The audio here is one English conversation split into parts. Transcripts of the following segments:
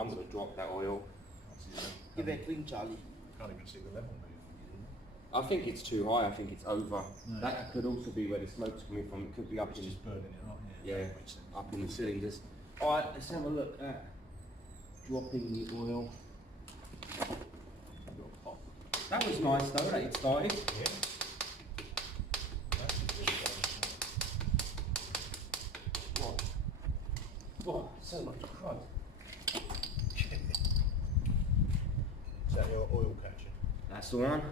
I'm going to drop that oil. Give it a clean, Charlie. Can't even see the level move. I think it's too high, I think it's over. No. That could also be where the smoke's coming from. It could be up in... just burning it up, yeah, up in the cylinders. Alright, let's have a look at dropping the oil. That was nice though, that it started. Yeah. What? So much crud. Is that your oil catcher? That's the one.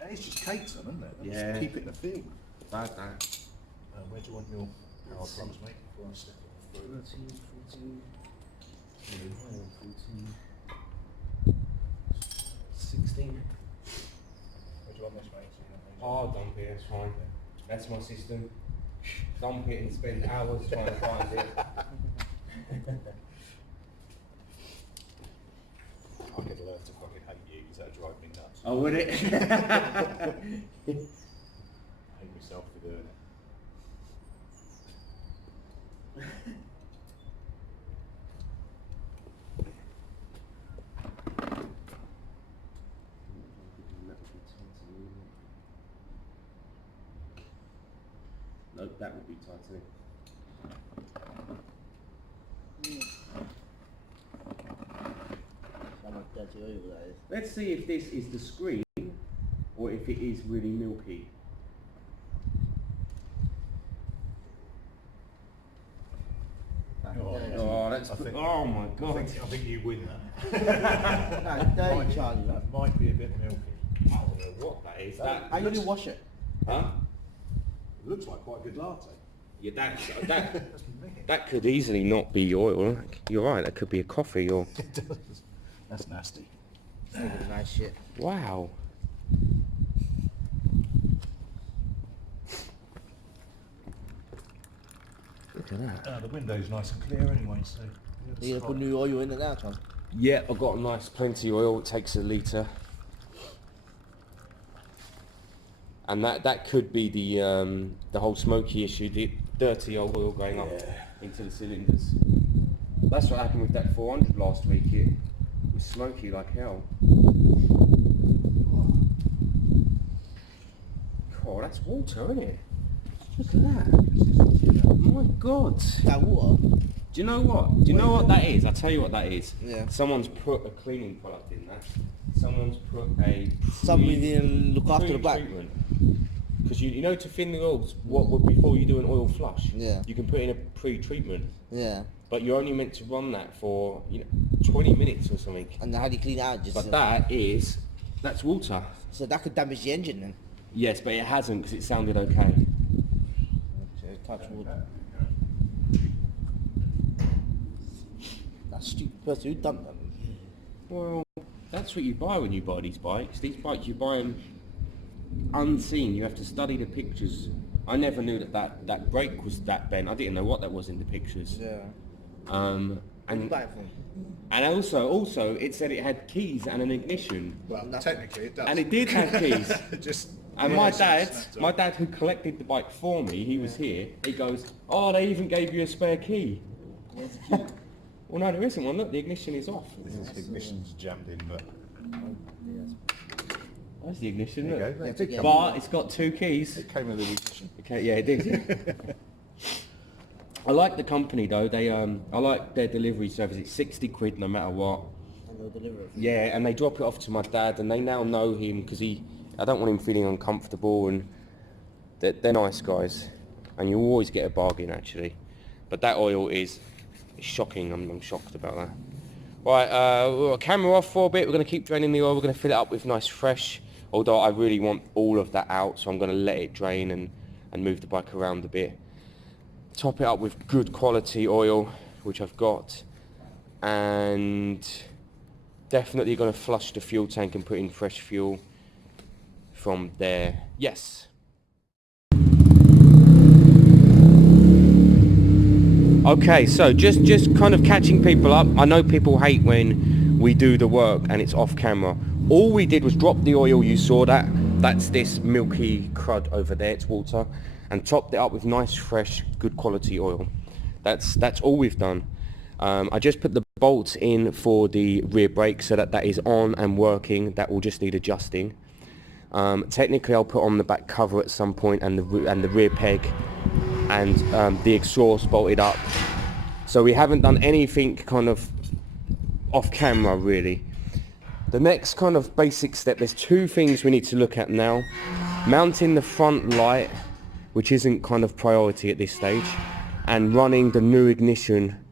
And it's just cakes on, isn't it? Yeah. Just keep it in the thing. Bad that. Where do you want your power plugs, mate? Before I step it through. 13, 14, 16. Where do you want this, mate? Oh, dump it, that's fine. That's my system. Dump it and spend hours trying to find it. I could learn to fucking hate you because that drive me nuts. Oh, would it? I hate myself for doing it. Nope, that would be titanium. How much dirty oil that is. Let's see if this is the screen or if it is really milky. Oh, that's... oh my god. I think you win that. That's dirty, Charlie. That might be a bit milky. I don't know what that is. How you wash it? Huh? It looks like quite a good latte. Yeah, that could easily not be oil. You're right, that could be a coffee or... It does. That's nasty. Nice shit. Wow. Look at that. The window's nice and clear anyway, so... You're gonna put new oil in it now, Charlie? Yeah, I've got a nice plenty of oil. It takes a litre. And that could be the whole smoky issue, the dirty old oil going up into the cylinders. That's what happened with that 400 last week. It was smoky like hell. Oh, that's water, isn't it? Look at that. My God. That water? Do you know what? Do you know what that is? I'll tell you what that is. Yeah. Someone's put a cleaning product in that. Someone's put a Somebody didn't look after the back. Because you know to thin the oils, before you do an oil flush, Yeah. you can put in a pre-treatment. Yeah. But you're only meant to run that for 20 minutes or something. And how do you clean it out? But that's water. So that could damage the engine then? Yes, but it hasn't because it sounded okay. Okay, touch wood. That stupid person who done that. Well, that's what you buy when you buy these bikes. These bikes, you buy them unseen. You have to study the pictures. I never knew that brake was that bent. I didn't know what that was in the pictures. Yeah. And Buy it for me. and also it said it had keys and an ignition. Well, technically it does. And it did have keys. Just... And my dad who collected the bike for me, he was here. He goes, "Oh, they even gave you a spare key." Well, no, there isn't one. Look, the ignition is off. This ignition's jammed in, but... That's the ignition, There look. you go. It did come But it's got two keys. It came with the ignition. Okay, yeah, it did. I like the company though. They I like their delivery service. It's 60 quid no matter what. And they'll deliver it. Yeah, and they drop it off to my dad, and they now know him because I don't want him feeling uncomfortable, and they're nice guys, and you always get a bargain actually. But that oil is shocking. I'm shocked about that. Right, we've got camera off for a bit. We're going to keep draining the oil. We're going to fill it up with nice fresh. Although I really want all of that out, so I'm going to let it drain and move the bike around a bit. Top it up with good quality oil, which I've got, and definitely going to flush the fuel tank and put in fresh fuel from there. Yes. Okay, so just kind of catching people up. I know people hate when we do the work and it's off camera. All we did was drop the oil. You saw that. That's this milky crud over there. It's water. And topped it up with nice, fresh, good quality oil. That's all we've done. I just put the bolts in for the rear brake so that is on and working. That will just need adjusting. Technically I'll put on the back cover at some point and the rear peg and the exhaust bolted up. So we haven't done anything kind of off camera really. The next kind of basic step, there's two things we need to look at now. Mounting the front light, which isn't kind of priority at this stage, and running the new ignition,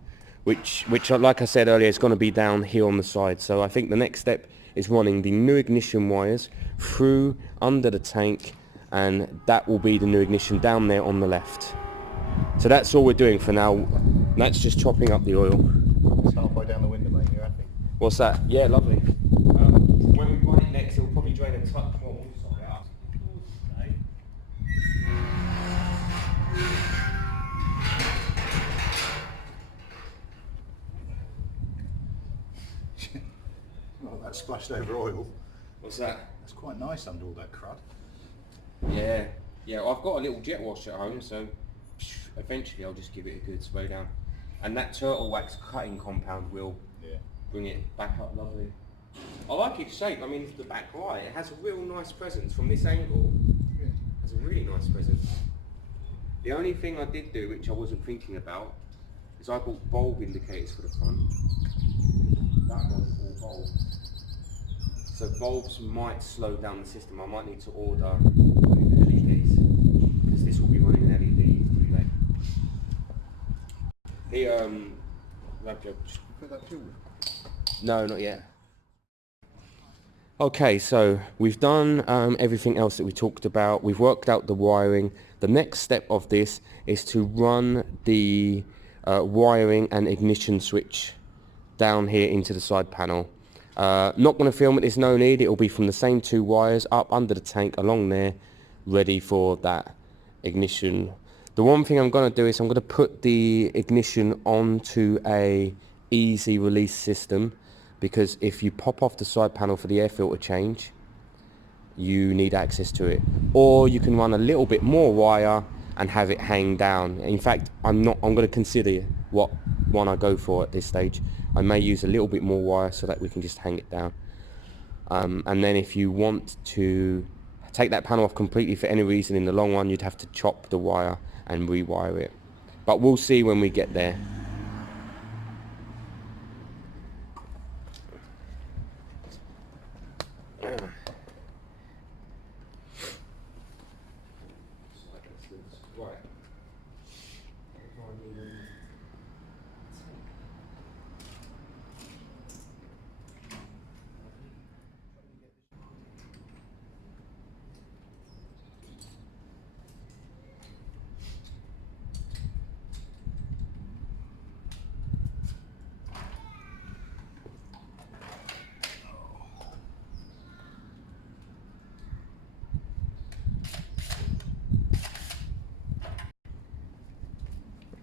which like I said earlier is going to be down here on the side. So I think the next step is running the new ignition wires through under the tank, and that will be the new ignition down there on the left. So that's all we're doing for now. That's just chopping up the oil. It's halfway down the window, mate. You happy? What's that? Yeah, lovely. When we run it next, it'll probably drain a touch more. Well, that splashed over oil. What's that? That's quite nice under all that crud. Yeah, I've got a little jet wash at home, so eventually I'll just give it a good spray down. And that turtle wax cutting compound will bring it back up lovely. I like its shape. I mean, the back right, it has a real nice presence from this angle. Yeah. It has a really nice presence. The only thing I did do, which I wasn't thinking about, is I bought bulb indicators for the front. That one's all bulbs. So bulbs might slow down the system. I might need to order LEDs, because this will be running an LED relay. Here, Put that fuel. no, not yet. Okay, so we've done everything else that we talked about. We've worked out the wiring. The next step of this is to run the wiring and ignition switch down here into the side panel. Not going to film it, there's no need. It will be from the same two wires up under the tank along there, ready for that ignition. The one thing I'm going to do is I'm going to put the ignition onto a easy release system, because if you pop off the side panel for the air filter change, you need access to it. Or you can run a little bit more wire and have it hang down. In fact, I'm going to consider what one I go for at this stage. I may use a little bit more wire so that we can just hang it down. And then if you want to take that panel off completely for any reason in the long run, you'd have to chop the wire and rewire it. But we'll see when we get there.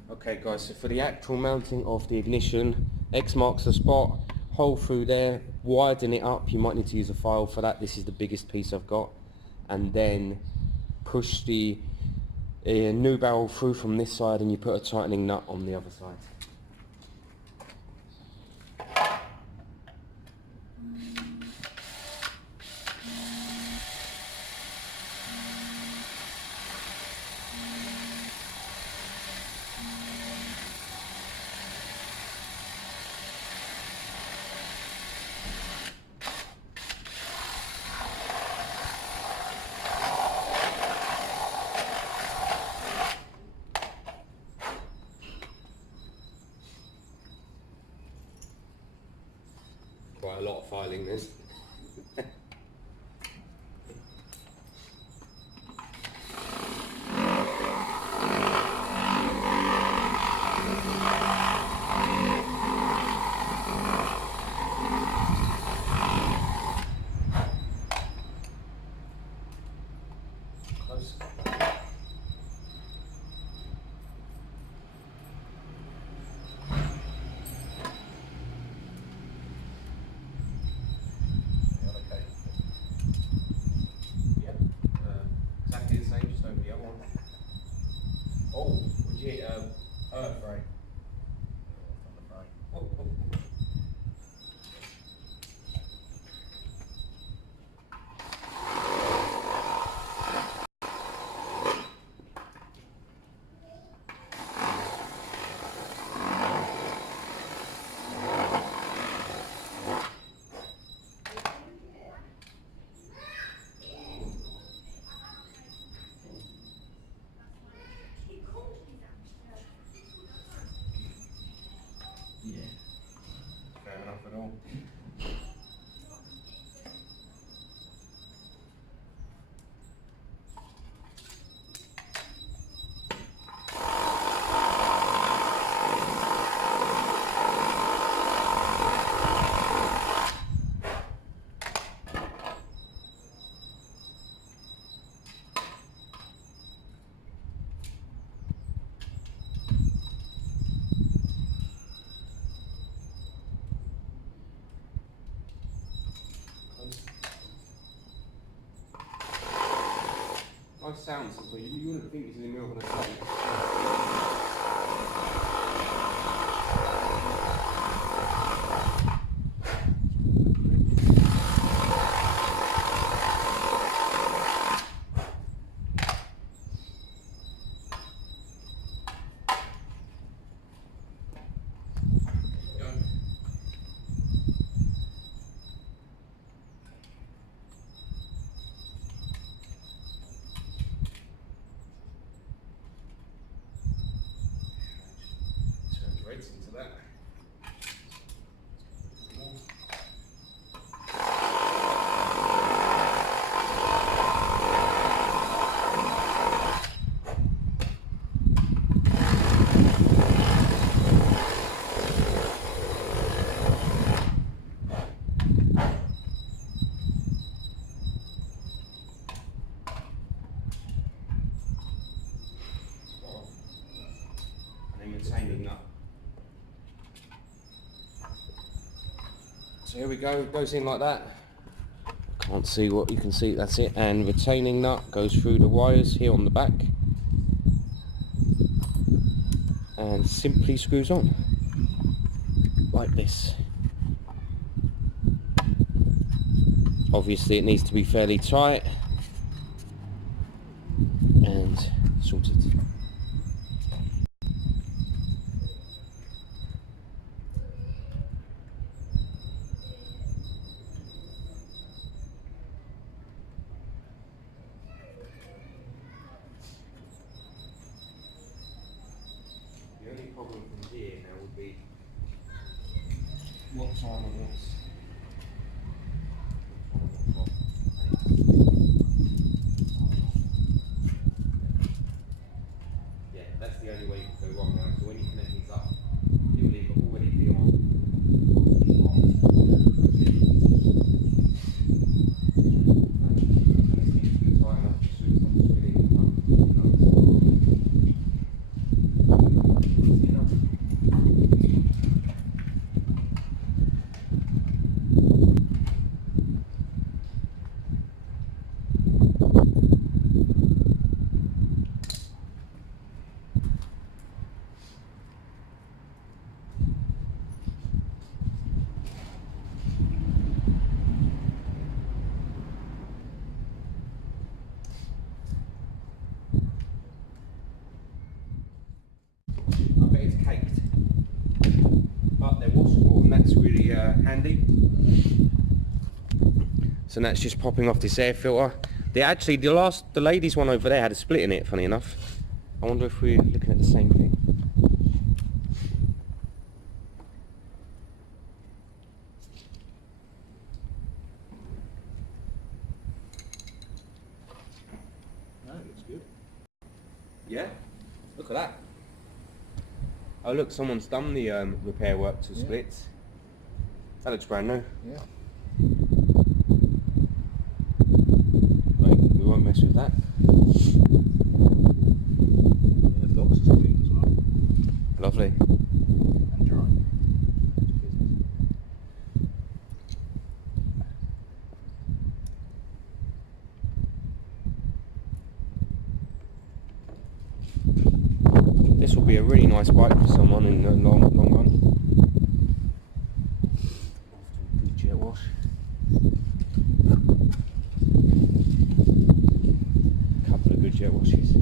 Okay guys, so for the actual mounting of the ignition, X marks the spot, hole through there, widen it up. You might need to use a file for that. This is the biggest piece I've got. And then push the new barrel through from this side, and you put a tightening nut on the other side. Quite a lot of filing this. Close. Exactly the same, just over the other one. Oh, would you hit earth, right? Nice sounds, so you wouldn't think it's in the middle of an estate. Into that. And then retaining that. So here we go, it goes in like that. Can't see what you can see, that's it. And retaining nut goes through the wires here on the back and simply screws on like this. Obviously it needs to be fairly tight and sorted. The only problem from here now would be what time it is. Yeah, that's the only way you can go wrong now. So when you connect these up, it will either already be on or be off. And this needs to be tight enough to suit some spinning. I bet it's caked, but they're washable and that's really handy. So that's just popping off this air filter. The ladies one over there had a split in it, funny enough. I wonder if we're looking at the same thing. No, it looks good. Yeah? Look at that. Oh look, someone's done the repair work to splits. That looks brand new. Yeah. Right, we won't mess with that. Yeah, the box is clean as well. Lovely. And dry. This will be a really nice bike for someone in the long run. Good jet wash. Couple of good jet washes.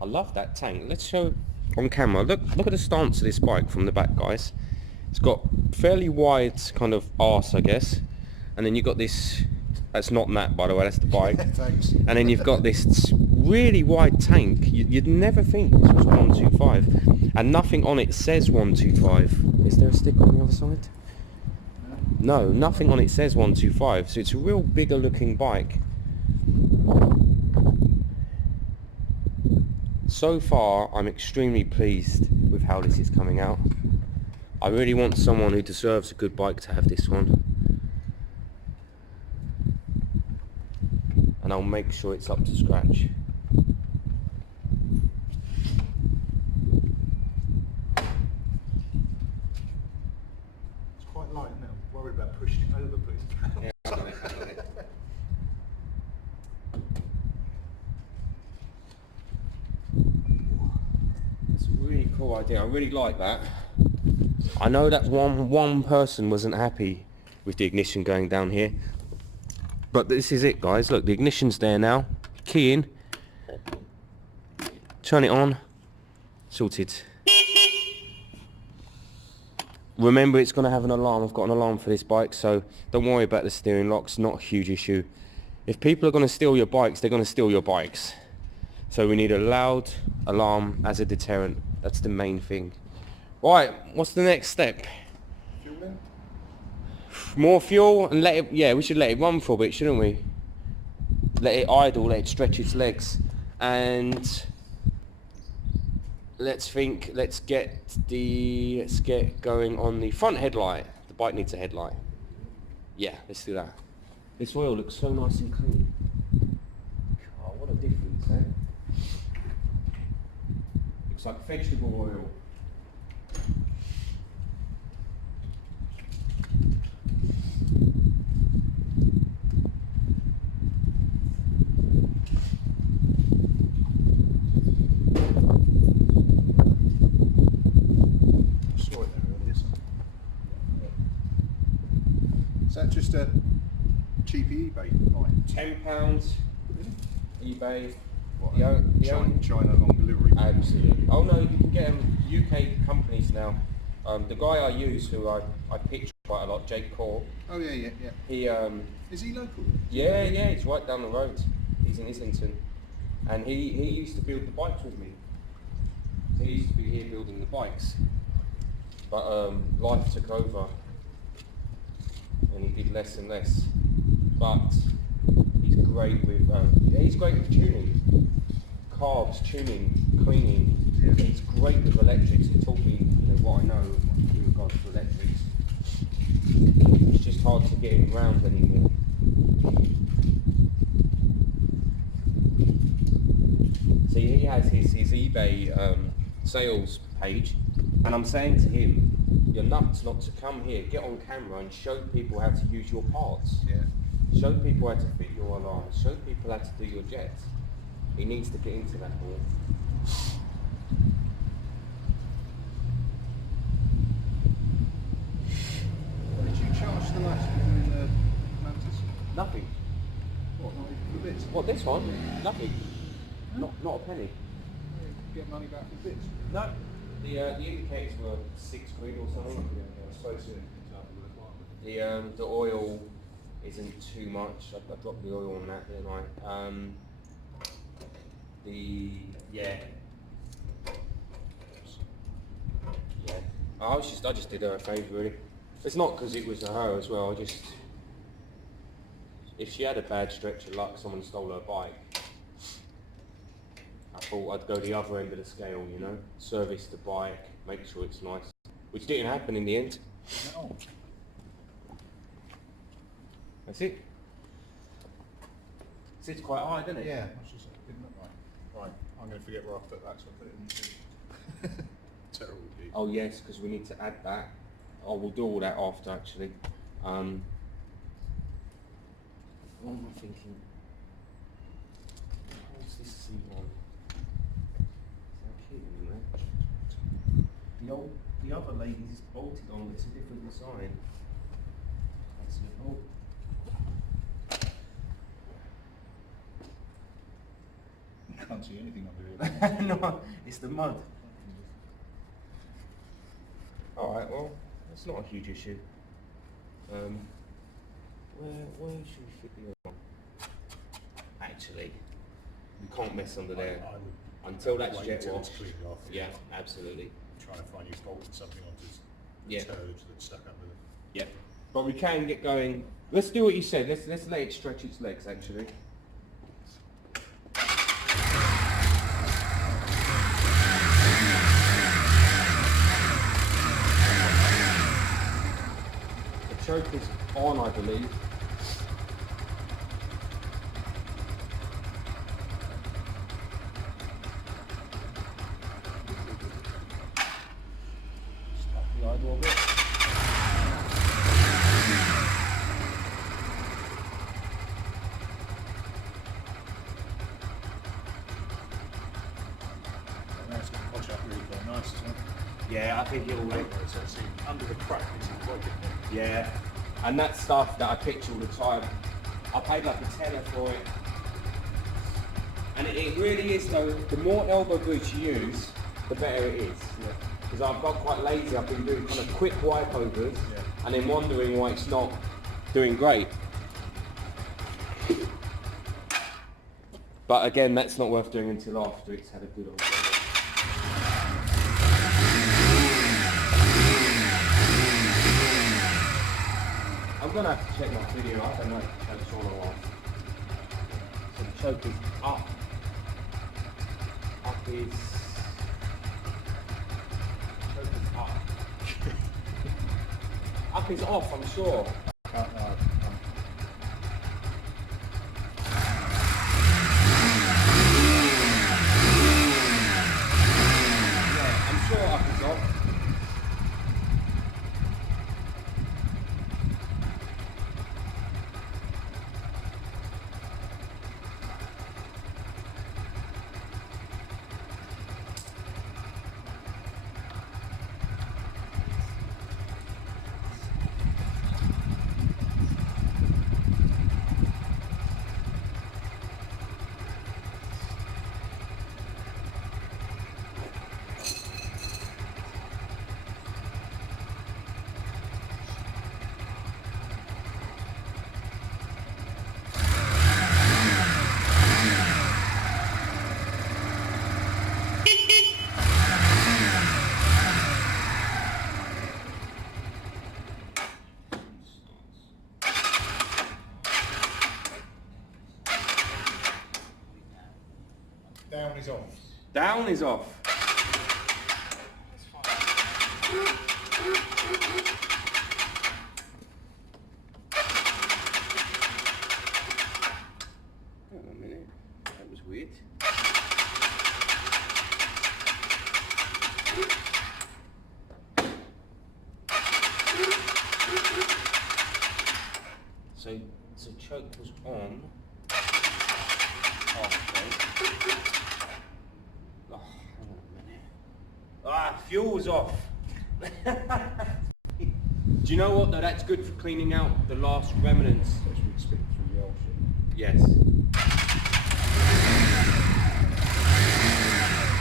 I love that tank. Let's show on camera. Look at the stance of this bike from the back, guys. It's got fairly wide kind of arse, I guess, and then you've got this. That's not that, by the way. That's the bike. Thanks. And then you've got this really wide tank. You'd never think this was 125, and nothing on it says 125. Is there a sticker on the other side? No, nothing on it says 125. So it's a real bigger looking bike. So far, I'm extremely pleased with how this is coming out. I really want someone who deserves a good bike to have this one. And I'll make sure it's up to scratch. It's quite light now. I'm worried about pushing it over, but it's Yeah, I got it. cool idea. I really like that. I know that one person wasn't happy with the ignition going down here, but this is it, guys. Look, the ignition's there now. Key in, turn it on, sorted. Remember, it's going to have an alarm. I've got an alarm for this bike, so don't worry about the steering locks. Not a huge issue. If people are going to steal your bikes, they're going to steal your bikes. So we need a loud alarm as a deterrent. That's the main thing. Right, what's the next step? Fuel in? More fuel and let it, yeah, we should let it run for a bit, shouldn't we? Let it idle, let it stretch its legs. And let's get going on the front headlight. The bike needs a headlight. Yeah, let's do that. This oil looks so nice and clean. Oh, what a difference, eh? Looks like vegetable oil. Saw it there earlier. Is that just a cheapy eBay line? £10 eBay. What, The China long delivery? Absolutely. Oh no, you can get them UK companies now. The guy I use, who I picture quite a lot, Jake Core. Oh yeah. He Is he local? yeah, he's right down the road. He's in Islington, and he used to build the bikes with me. So he used to be here building the bikes, but life took over, and he did less and less. But he's great with tuning, carbs, tuning, cleaning. Yeah. He's great with electrics. He taught me, what I know in regards to electrics. It's just hard to get him around anymore. See, he has his eBay sales page, and I'm saying to him, you're nuts not to come here, get on camera and show people how to use your parts. Yeah. Show people how to fit your alarms. Show people how to do your jets. He needs to get into that more. What did you charge the last one in the Mantis? Nothing. What, not even for bits? What, this one? Nothing. Not a penny. Get money back for bits? No. The indicators were £6 or something. The oil isn't too much. I dropped the oil on that, didn't I? Yeah. I just did her a favour, really. It's not because it was her as well. If she had a bad stretch of luck, someone stole her bike, I thought I'd go the other end of the scale, service the bike, make sure it's nice, which didn't happen in the end. No. That's it. Sits quite high, doesn't it? Yeah, that's just, it didn't look right. Right, I'm going to forget where I put that, so I put it in. Terrible, dude. Oh yes, because we need to add that. Oh, we'll do all that after, actually. What am I thinking? What's this C1? The other ladies is bolted on, it's a different design. That's it. Oh. You can't see anything under here. No, it's the mud. Alright, well, that's not a huge issue. Where should we fit the other one? Actually, we can't mess under there. I would Until that's wait jet until wash. it's cleaned off. Yeah, absolutely. Trying to find you bolted something onto the Yeah. turds that's stuck under it. Yeah. But we can get going. Let's do what you said. Let's let it stretch its legs, actually. The choke is on, I believe. Stop the idle a bit. Now it's going to push up really quite nice, isn't it? Yeah, I think it will. So it's under the crack, it's not broken. Yeah, and that stuff that I pitch all the time, I paid like a tenner for it. And it really is though, the more elbow grease you use, the better it is. Because I've got quite lazy, I've been doing kind of quick wipe overs and then wondering why it's not doing great. But again, that's not worth doing until after it's had a good old I'm gonna have to check my video. I don't know if the choke's on or off. So the choke is up. Up is. Choke is up. Up is off, I'm sure. Yeah, I'm sure up is off. Down is off. Down is off. Hang on a minute, that was weird. So choke was on. Oh, hang on a minute. Ah, fuel's off. Do you know what though? That's good for cleaning out the last remnants. That's really spitting through the old shit. Yes.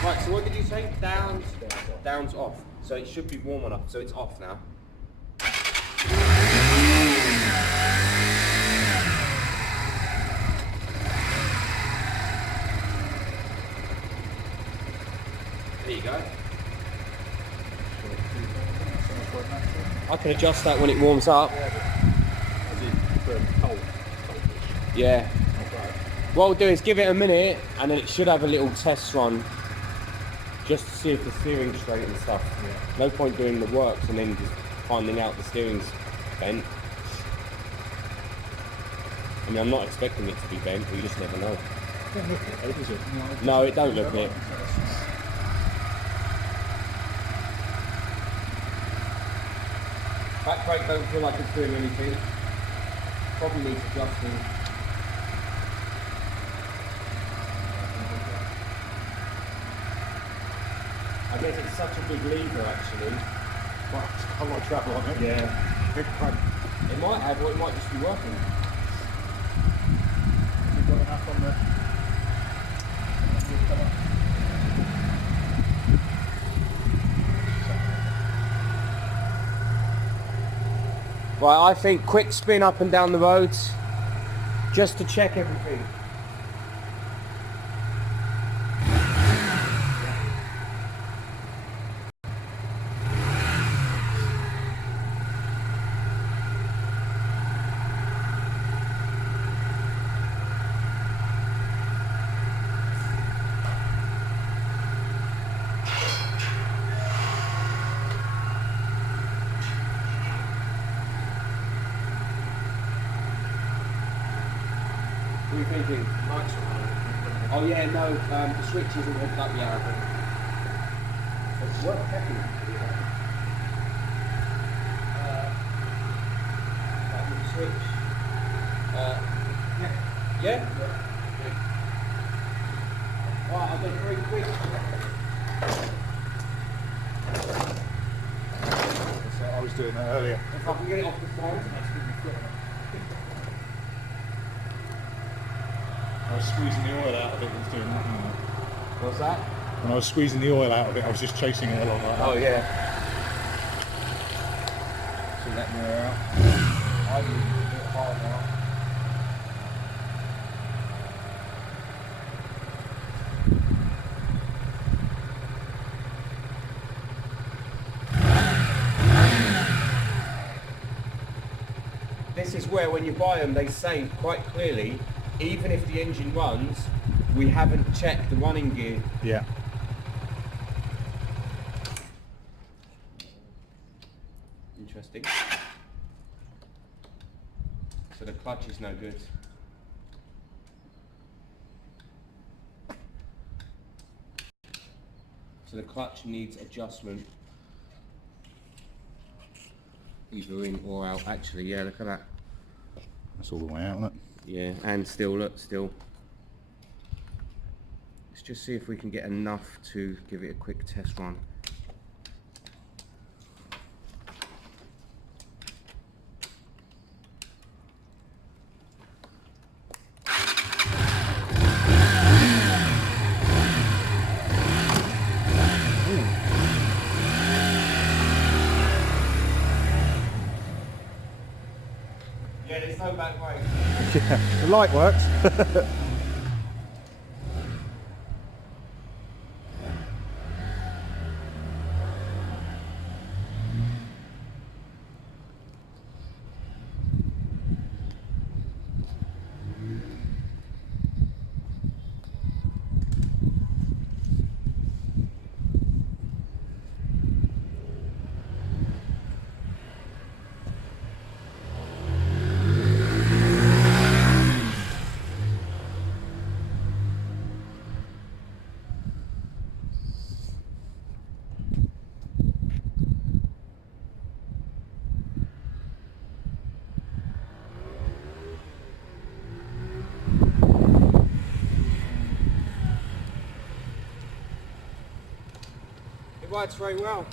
Right, so what did you say? Down's off. So it should be warm enough, so it's off now. There you go. I can adjust that when it warms up. Yeah. What I'll do is give it a minute and then it should have a little test run just to see if the steering's straight and stuff. Yeah. No point doing the works and then just finding out the steering's bent. I mean, I'm not expecting it to be bent, but you just never know. No, it don't look it. Back brake don't feel like it's doing anything. Probably needs adjusting. I guess it's such a big lever actually. Well, it's got a lot of travel on it. Yeah. Big crank. It might have, or it might just be working. You've got enough on there. Right, I think quick spin up and down the roads, just to check everything. What are you thinking? Oh yeah, no, the switch isn't hooked up yet, I think. It's worth checking. The switch. Yeah? Yeah? Right, I'll go very quick. was doing that earlier. If I can get it off the phone, that's going to be good. I was squeezing the oil out of it, was doing that. What's that? When I was squeezing the oil out of it, I was just chasing it along like that. Oh yeah. See that mirror out? I use it a bit hard now. This is where, when you buy them, they say quite clearly, even if the engine runs, we haven't checked the running gear. Yeah. Interesting. So the clutch is no good. So the clutch needs adjustment. Either in or out. Actually, yeah, look at that. That's all the way out, isn't it? Yeah, and still, look, still. Let's just see if we can get enough to give it a quick test run. Yeah, there's no back brake. Yeah, the light works. It rides very well.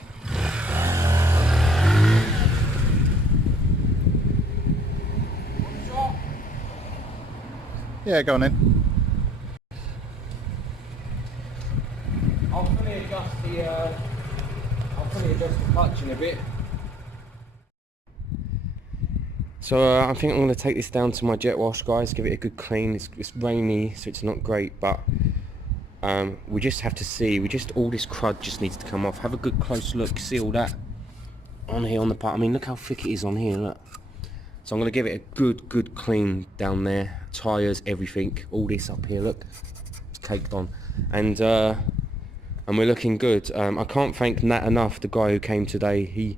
Yeah, go on then. I'll fully adjust the clutch in a bit. So I think I'm going to take this down to my jet wash, guys. Give it a good clean. It's rainy, so it's not great, but we just have to see. All this crud just needs to come off. Have a good close look. See all that on here on the part. I mean, look how thick it is on here. Look. So I'm going to give it a good clean down there. Tyres, everything. All this up here. Look, it's caked on, and we're looking good. I can't thank Nat enough. The guy who came today. He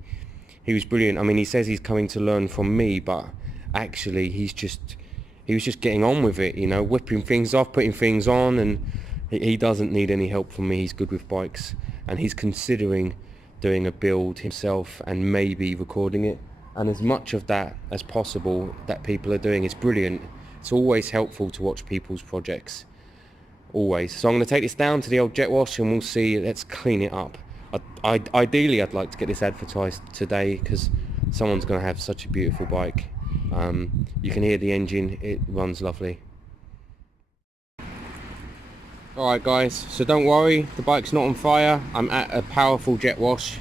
was brilliant. I mean, he says he's coming to learn from me, but actually he was just getting on with it, you know, whipping things off, putting things on, and he doesn't need any help from me. He's good with bikes, and he's considering doing a build himself and maybe recording it. And as much of that as possible that people are doing is brilliant. It's always helpful to watch people's projects, always. So I'm going to take this down to the old jet wash and we'll see. Let's clean it up. Ideally, I'd like to get this advertised today because someone's going to have such a beautiful bike. You can hear the engine, it runs lovely. Alright guys, so don't worry, the bike's not on fire. I'm at a powerful jet wash.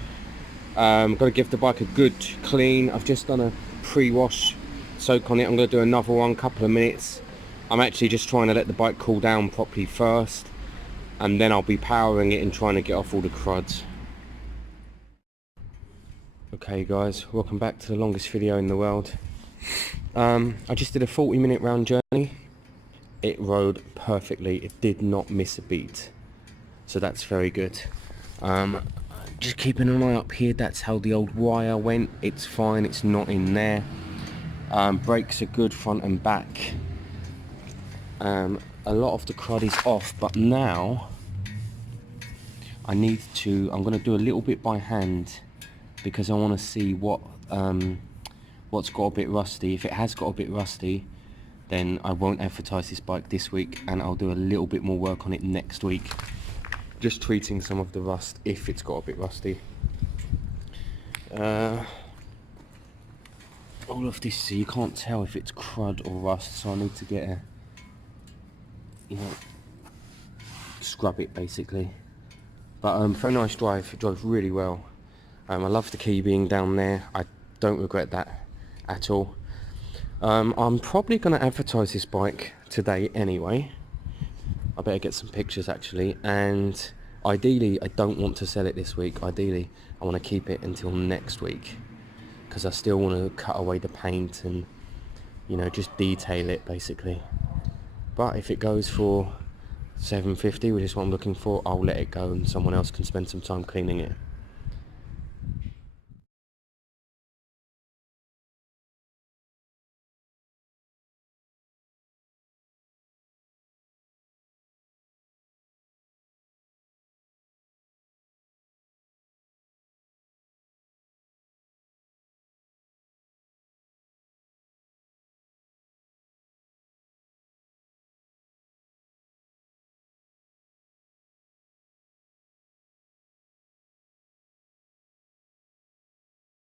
Got to give the bike a good clean. I've just done a pre-wash soak on it. I'm going to do another one, couple of minutes. I'm actually just trying to let the bike cool down properly first, and then I'll be powering it and trying to get off all the cruds. Okay guys, welcome back to the longest video in the world. I just did a 40-minute round journey. It rode perfectly. It did not miss a beat, so that's very good. Just keeping an eye up here. That's how the old wire went. It's fine, it's not in there. Brakes are good front and back. A lot of the crud is off, but now I'm going to do a little bit by hand because I want to see what's got a bit rusty. If it has got a bit rusty, then I won't advertise this bike this week, and I'll do a little bit more work on it next week, just treating some of the rust if it's got a bit rusty. all of this, so you can't tell if it's crud or rust, so I need to get a, you know, scrub it basically. But very nice drive, it drove really well. I love the key being down there, I don't regret that at all. I'm probably going to advertise this bike today anyway. I better get some pictures actually, and ideally I don't want to sell it this week. Ideally I want to keep it until next week, because I still want to cut away the paint and, you know, just detail it basically. But if it goes for 750, which is what I'm looking for, I'll let it go and someone else can spend some time cleaning it.